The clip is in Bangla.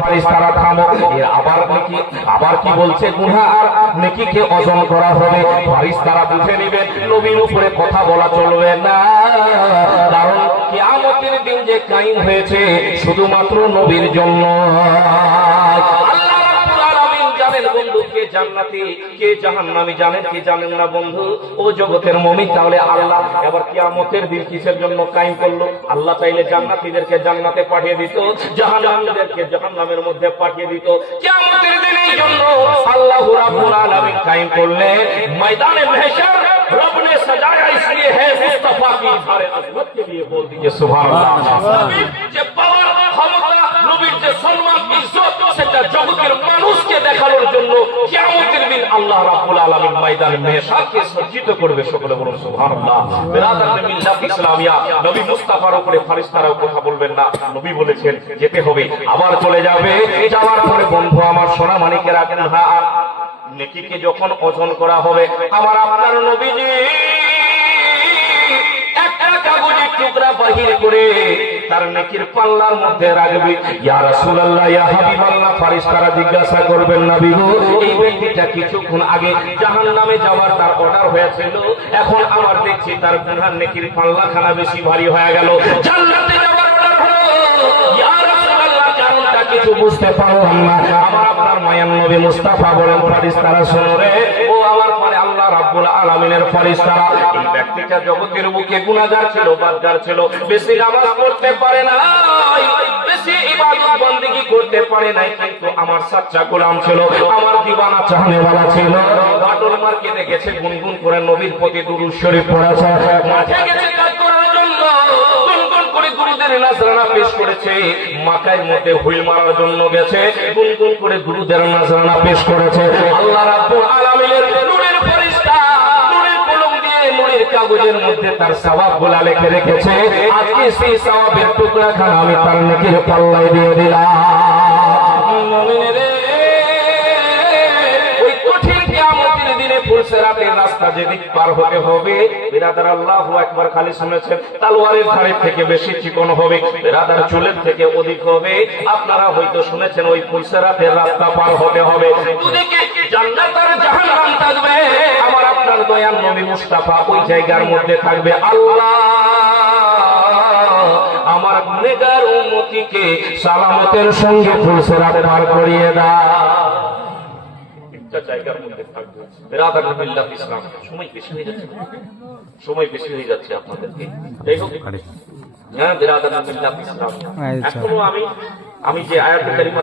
ফারিস্তারা থামো, আবার কি বলছে গুনাহ আর নেকিকে ওজন করা হবে। ফারিস্তারা বুঝে নেবেন নবীর উপরে কথা বলা চলবে না, কারণ কিয়ামতের দিন যে কায়েম হয়েছে শুধুমাত্র নবীর জন্য। আল্লাহ রাব্বুল আলামিন জানেন বন্ধু কে জান্নাতি কে জাহান্নামী, জানেন কি জানেন না বন্ধু? ও জগতের মুমিন, তাহলে আল্লাহ এবার কিয়ামতের দিন কিসের জন্য কায়েম করলো? আল্লাহ চাইলে জান্নাতীদেরকে জান্নাতে পাঠিয়ে দিত, জাহান্নামীদেরকে জাহান্নামের মধ্যে পাঠিয়ে দিত। কিয়ামতের দিনের জন্য আল্লাহ রাব্বুল আলামিন কায়েম করলেন ময়দানে महशर। रब ने सजाया इसलिए है मुस्तफा की इज़हार अज़मत के लिए। बोल दीजिए सुभान अल्लाह। नबीर যে পাওয়ার ক্ষমতা, নবীর যে সম্মান ইজ্জত, সেটা জগতের মানুষকে দেখানোর জন্য কিয়ামতের দিন আল্লাহ রাব্বুল আলামিন ময়দানে महशरকে সজ্জিত করবে। সকলে বলুন সুবহানাল্লাহ। বিরাদার মিল্লাত ইসলামিয়া, নবী মুস্তাফার উপরে ফারিস্তারাও কথা বলবেন না। নবী বলেছেন যেতে হবে, আবার চলে যাবে। যাওয়ার পরে বন্ধু আমার সোনা মানিকেরা, গুনাহ আর নেকিকে যখন ওজন করা হবে, আমার আপনার নবীজি একটা কাগজের টুকরা বাহির করে তার নেকির পাল্লার মধ্যে রাখবে। ইয়া রাসূলুল্লাহ, ইয়া হাবিবাল্লাহ, ফারিস্তারা জিজ্ঞাসা করবেন নবী গো, এই ব্যক্তিটা কিছুক্ষণ আগে জাহান্নামে যাওয়ার তার অর্ডার হয়েছিল, এখন আমার দেখছি তার গুনাহ নেকির পাল্লাখানা বেশি ভারী হয়ে গেল, জান্নাতে যাওয়ার অর্ডার হলো। ইয়া রাসূলুল্লাহ, কারণটা কিছু বুঝতে পারলাম না। আমার আপনার মায়ান নবী মুস্তাফা বলেন, ফারিস্তারা শোনো রে, ও আমার পরে আল্লাহ রাব্বুল আলামিনের ফারিস্তারা, এই ব্যক্তিটা জগতের বুকে গুনাহগার ছিল, বাদগার ছিল, বেশি নামাজ পড়তে পারে না, বেশি ইবাদত বন্দেগী করতে পারে নাই, কিন্তু আমার সাচ্চা গোলাম ছিল, আমার দিওয়ানা চাহনেওয়ালা ছিল। বাটুল মার্কেটে গেছে, গুনগুন করে নবীর প্রতি দুরূদ শরীফ পড়েছে, মাঠে গেছে কাজ করার জন্য গুনগুন করে দুরূদের নাজরানা পেশ করেছে, মাকার মধ্যে হুইল মারার জন্য গেছে, গুনগুন করে দুরূদের নাজরানা পেশ করেছে। আল্লাহ রাব্বুল আলামিনের নূরের ফেরেশতা নূরের কলম দিয়ে নূরের কাগজের মধ্যে তার সওয়াবগুলো লিখে রেখেছে। আজকে সেই সওয়াবের টুকরাখানা আমি তার নেকির পাল্লায় দিয়ে দিলাম। মুমিনেরা, ওই কঠিন কিয়ামতের দিনে ফুলসিরাতের রাস্তা যেদিক পার হতে হবে, বিরাদার আল্লাহু আকবার খালি শুনেছেন, তলোয়ারের ধারের থেকে বেশি চিকন হবে, বিরাদার চুলের থেকে অধিক হবে। আপনারা হয়তো শুনেছেন ওই ফুলসিরাতের রাস্তা পার হতে হবে, দুদিকে জান্নাত আর জাহান্নাম থাকবে। আমার আপনার দয়াল নবী মুস্তাফা ওই জায়গার মধ্যে থাকবে। আল্লাহ আমার গুনাহগার উম্মতিকে সালামতের সঙ্গে ফুলসিরাত পার করিয়ে দাও। জায়গার মধ্যে থাকবে। বিরাদার মিল্লাত ইসলাম, সময় বেশি হয়ে যাচ্ছে আপনাদেরকে। যাই হোক, হ্যাঁ, বিরাদার মিল্লাত ইসলাম, এখনো আমি যে আয়াতুল কারিমা